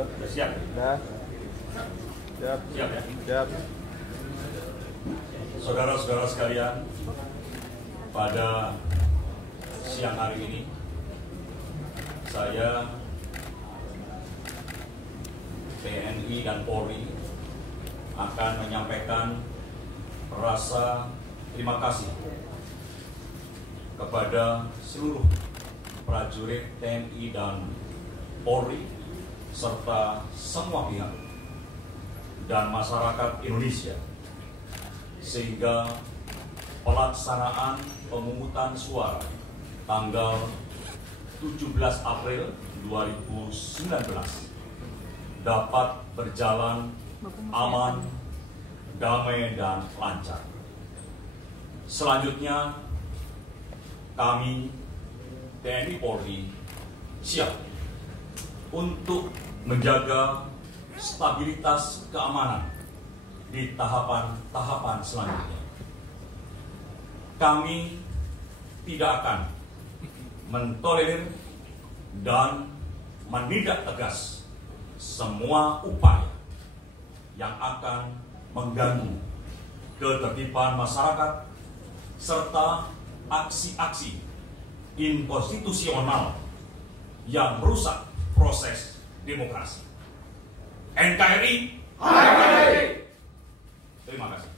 Siap. Nah. Siap. Siap ya. Siap. Saudara-saudara sekalian, pada siang hari ini saya TNI dan Polri akan menyampaikan rasa terima kasih kepada seluruh prajurit TNI dan Polri serta semua pihak dan masyarakat Indonesia, sehingga pelaksanaan pemungutan suara tanggal 17 April 2019 dapat berjalan aman, damai, dan lancar. Selanjutnya, kami TNI Polri siap untuk menjaga stabilitas keamanan di tahapan-tahapan selanjutnya. Kami tidak akan mentolerir dan menindak tegas semua upaya yang akan mengganggu ketertiban masyarakat serta aksi-aksi inkonstitusional yang merusak proses demokrasi. NKRI, terima kasih.